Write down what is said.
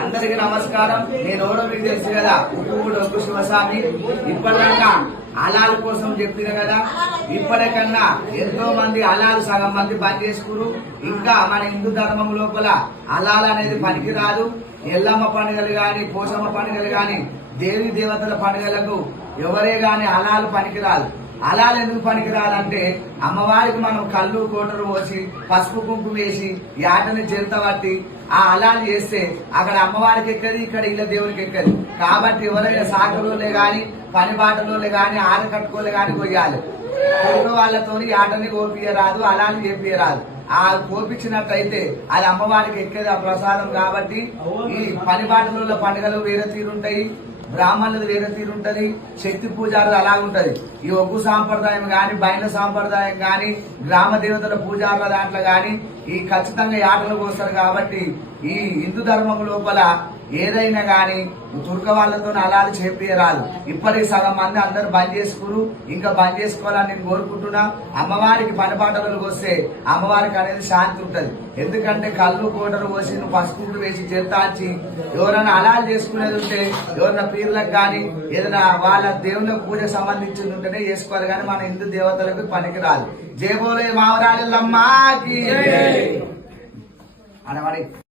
అందరికి నమస్కారం. నేను ఎవరో మీకు తెలుసు కదా, ఉప్పుగూడ ఒగ్గు శివస్వామి. ఇప్పటిదాకా అలాల కోసం చెప్తున్నా కదా, ఇప్పటికన్నా ఎంతో మంది అలాలు సగం మంది బంద్ చేసుకురు. ఇంకా మన హిందూ ధర్మం లోపల అలాలు అనేది పనికిరాదు. ఎల్లమ్మ పండుగలు గాని, పోషమ్మ పండుగలు గాని, దేవి దేవతల పండుగలకు ఎవరే గాని అలాలు పనికిరాదు. అలాలు ఎందుకు పనికిరాలంటే, అమ్మవారికి మనం కళ్ళు కోటరు పోసి పసుపు కుంకుమ వేసి యాటని చెంత పట్టి ఆ అలాలు చేస్తే అక్కడ అమ్మవారికి ఎక్కది, ఇక్కడ ఇళ్ళ దేవునికి ఎక్కది. కాబట్టి ఎవరైనా సాకలోనే గాని, పని బాటలోనే గాని, ఆడ కట్టుకోలే గాని కొయ్యాలి. కొడుకు వాళ్ళతో యాటని కోపియరాదు, అలాలు చేపియరాదు. ఆ కోపించినట్టయితే అది అమ్మవారికి ఎక్కేది ఆ ప్రసాదం. కాబట్టి ఈ పని బాటలో పండుగలు వేరే తీరుంటాయి, బ్రాహ్మణులది వేరే తీరుంటది, శక్తి పూజారులు అలాగుంటది. ఈ ఒగ్గు సాంప్రదాయం గాని, బయల సాంప్రదాయం గాని, గ్రామ దేవతల పూజారుల దాంట్లో గాని ఈ ఖచ్చితంగా యాటలు కోస్తారు. కాబట్టి ఈ హిందూ ధర్మం లోపల ఏదైనా గాని తుర్క వాళ్ళతో అలాలు చేపియరాదు. ఇప్పటికి సగం మంది అందరు బంద్ చేసుకురు, ఇంకా బంద్ చేసుకోవాలని నేను కోరుకుంటున్నా. అమ్మవారికి పనిపాటలకు వస్తే అమ్మవారికి అనేది శాంతి ఉంటది. ఎందుకంటే కళ్ళు కోటలు పోసి నువ్వు పసుపులు వేసి చెత్తాచి ఎవరైనా అలాలు చేసుకునేది ఉంటే, ఎవరైనా పీర్లకు గాని ఏదైనా వాళ్ళ దేవుళ్ళ పూజ సంబంధించింది ఉంటేనే చేసుకోవాలి. కానీ మన హిందూ దేవతలకు పనికి రాదు. జయ బోలే మావరాలమ్మకి అనవాడి.